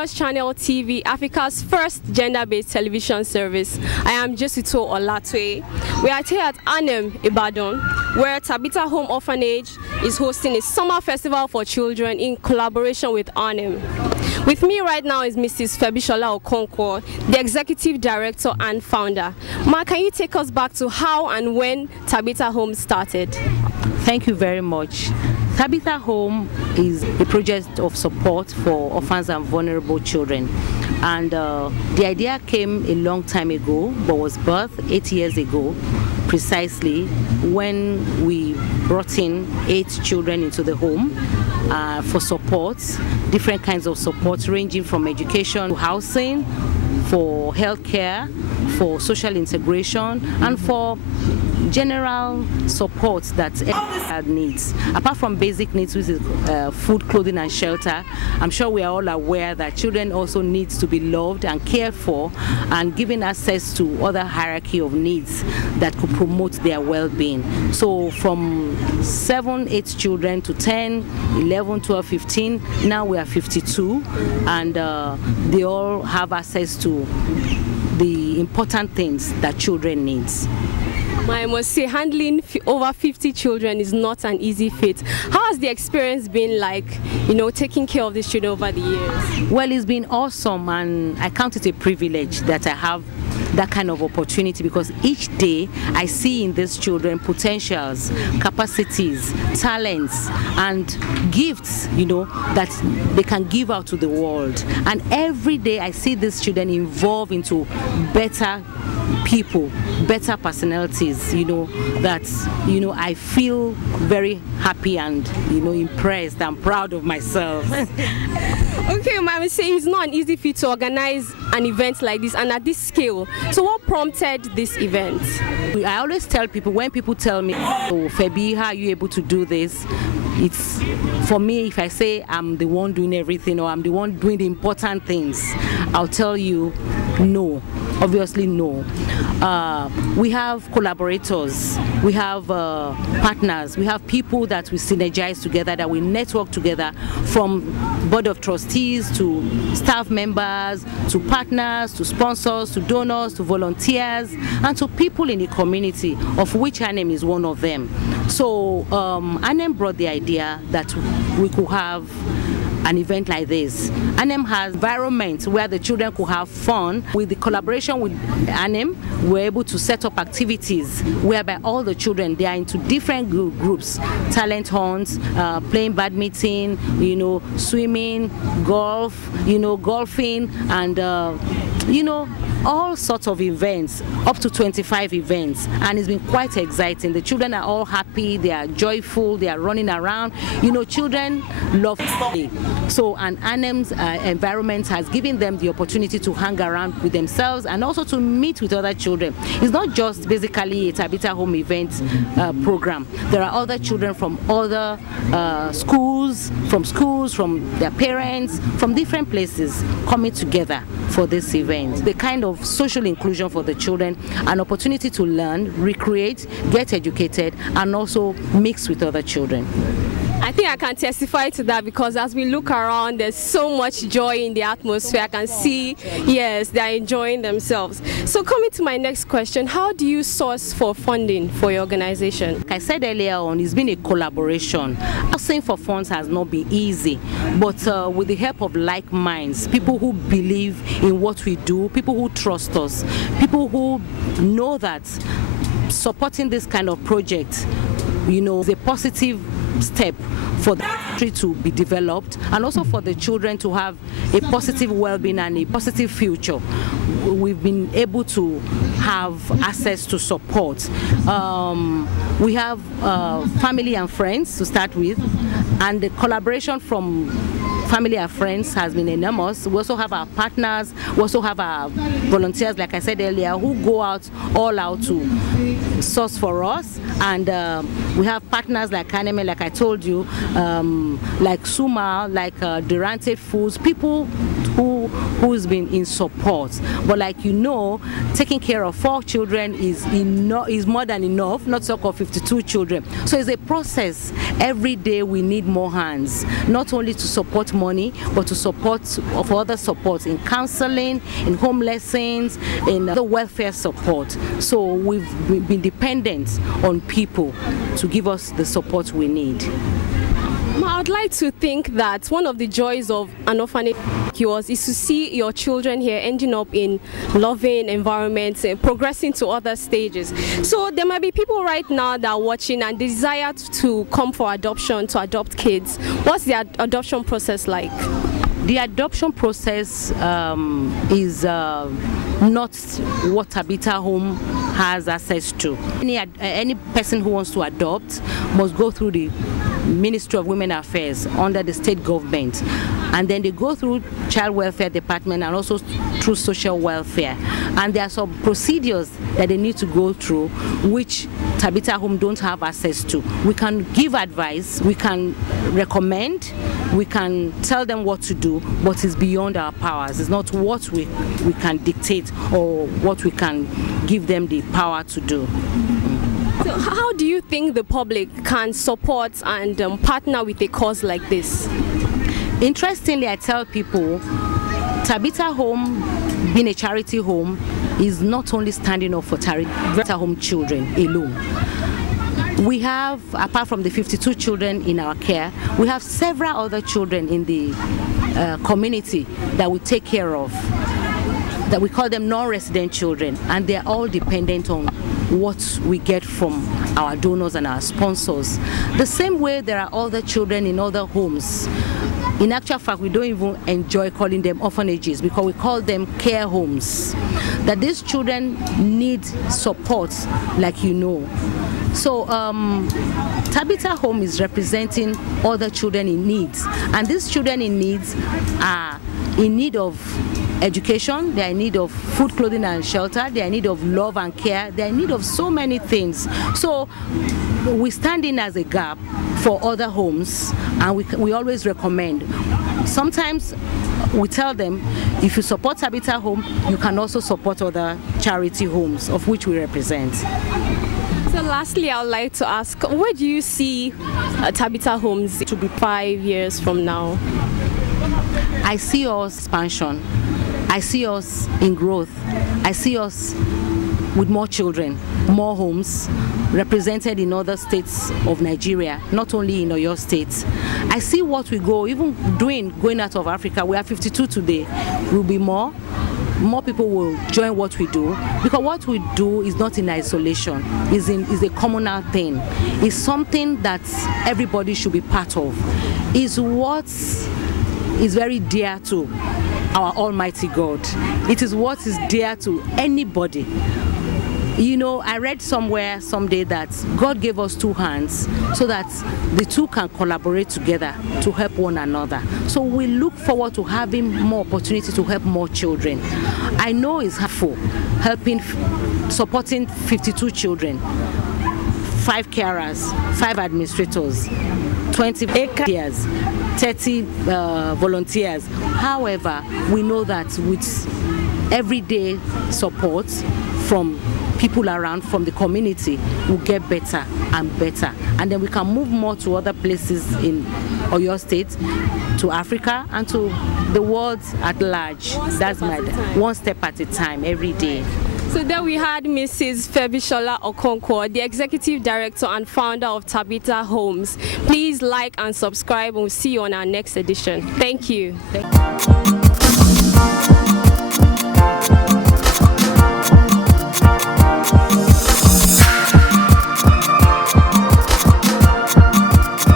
Genius Channel TV, Africa's first gender-based television service. I am Josito Olatwe. We are here at Anem, Ibadan, where Tabitha Home Orphanage is hosting a summer festival for children in collaboration with Anem. With me right now is Mrs. Febishola Okonkwo, the Executive Director and Founder. Ma, can you take us back to how and when Tabitha Home started? Thank you very much. Tabitha Home is a project of support for orphans and vulnerable children. And the idea came a long time ago, but was birthed 8 years ago, precisely when we brought in 8 children into the home for support, different kinds of support ranging from education to housing, for healthcare, for social integration, and for general support that everyone needs. Apart from basic needs, which is food, clothing, and shelter, I'm sure we are all aware that children also need to be loved and cared for and given access to other hierarchy of needs that could promote their well-being. So from 7, 8 children to 10, 11, 12, 15, now we are 52, and they all have access to the important things that children needs. I must say, handling over 50 children is not an easy feat. How has the experience been like, taking care of these children over the years? Well, it's been awesome, and I count it a privilege that I have that kind of opportunity, because each day I see in these children potentials, capacities, talents, and gifts, that they can give out to the world. And every day I see these children evolve into better people, better personalities, that, I feel very happy and, impressed and proud of myself. Okay, Ma'am, saying it's not an easy feat to organize an event like this and at this scale. So what prompted this event? I always tell people, when people tell me, "Oh, Febi, how are you able to do this?" It's, for me, if I say I'm the one doing everything or I'm the one doing the important things, I'll tell you no. Obviously no. We have collaborators, we have partners, we have people that we synergize together, that we network together, from board of trustees to staff members to partners to sponsors to donors to volunteers and to people in the community, of which Anem is one of them. So Anem brought the idea that we could have an event like this. Anem has environment where the children could have fun. With the collaboration with Anem, we're able to set up activities whereby all the children, they are into different groups, talent hunts, playing badminton, swimming, golf, golfing, and all sorts of events, up to 25 events, and it's been quite exciting. The children are all happy, they are joyful, they are running around. Children love play. So, and Anem's environment has given them the opportunity to hang around with themselves and also to meet with other children. It's not just basically a Tabitha Home event program. There are other children from other schools, from their parents, from different places coming together for this event. The kind of social inclusion for the children, an opportunity to learn, recreate, get educated, and also mix with other children. I think I can testify to that, because as we look around, there's so much joy in the atmosphere. I can see, yes, they're enjoying themselves. So coming to my next question, how do you source for funding for your organization? Like I said earlier on, it's been a collaboration. Asking for funds has not been easy, but with the help of like minds, people who believe in what we do, people who trust us, people who know that supporting this kind of project, is a positive step for the country to be developed, and also for the children to have a positive well-being and a positive future. We've been able to have access to support. We have family and friends to start with, and the collaboration from family and friends has been enormous. We also have our partners, we also have our volunteers, like I said earlier, who go out all out to source for us. And we have partners like Anime, like I told you, like Suma, like Durante Foods, people who who's been in support. But like you know, taking care of 4 children is more than enough, not talk of 52 children. So it's a process. Every day we need more hands, not only to support money, but to support of other support in counseling, in home lessons, in the welfare support. So we've been dependent on people to give us the support we need. I'd like to think that one of the joys of an orphanage yours is to see your children here ending up in loving environments and progressing to other stages. So there might be people right now that are watching and desire to come for adoption, to adopt kids. What's the adoption process like? The adoption process is not what Tabitha Home has access to. Any person who wants to adopt must go through the Ministry of Women Affairs under the state government, and then they go through Child Welfare Department and also through Social Welfare, and there are some procedures that they need to go through which Tabitha Home don't have access to. We can give advice, we can recommend, we can tell them what to do, but it's beyond our powers. It's not what we can dictate or what we can give them the power to do. So how do you think the public can support and partner with a cause like this? Interestingly, I tell people, Tabitha Home, being a charity home, is not only standing up for Tabitha Home children alone. We have, apart from the 52 children in our care, we have several other children in the community that we take care of, that we call them non-resident children, and they're all dependent on what we get from our donors and our sponsors. The same way there are other children in other homes. In actual fact, we don't even enjoy calling them orphanages because we call them care homes. That these children need support, like you know. So Tabitha Home is representing other children in needs, and these children in needs are in need of education, they are in need of food, clothing and shelter, they are in need of love and care, they are in need of so many things. So we stand in as a gap for other homes, and we always recommend. Sometimes we tell them, if you support Tabitha Home, you can also support other charity homes of which we represent. So lastly, I would like to ask, where do you see Tabitha Homes to be 5 years from now? I see us expansion. I see us in growth. I see us with more children, more homes represented in other states of Nigeria, not only in Oyo State. I see what we go, even going out of Africa. We are 52 today. We'll be more. More people will join what we do, because what we do is not in isolation, is a communal thing. It's something that everybody should be part of. It's what is very dear to our Almighty God. It is what is dear to anybody. You know, I read somewhere someday that God gave us 2 hands so that the two can collaborate together to help one another. So we look forward to having more opportunity to help more children. I know it's helpful, supporting 52 children, 5 carers, 5 administrators, 20 volunteers, 30 volunteers. However, we know that with everyday support from people around, from the community, will get better and better, and then we can move more to other places in Oyo State, to Africa, and to the world at large. That's my one step at a time, every day. So there we had Mrs. Febishola Okonkwo, the Executive Director and Founder of Tabitha Homes. Please like and subscribe, and we'll see you on our next edition. Thank you.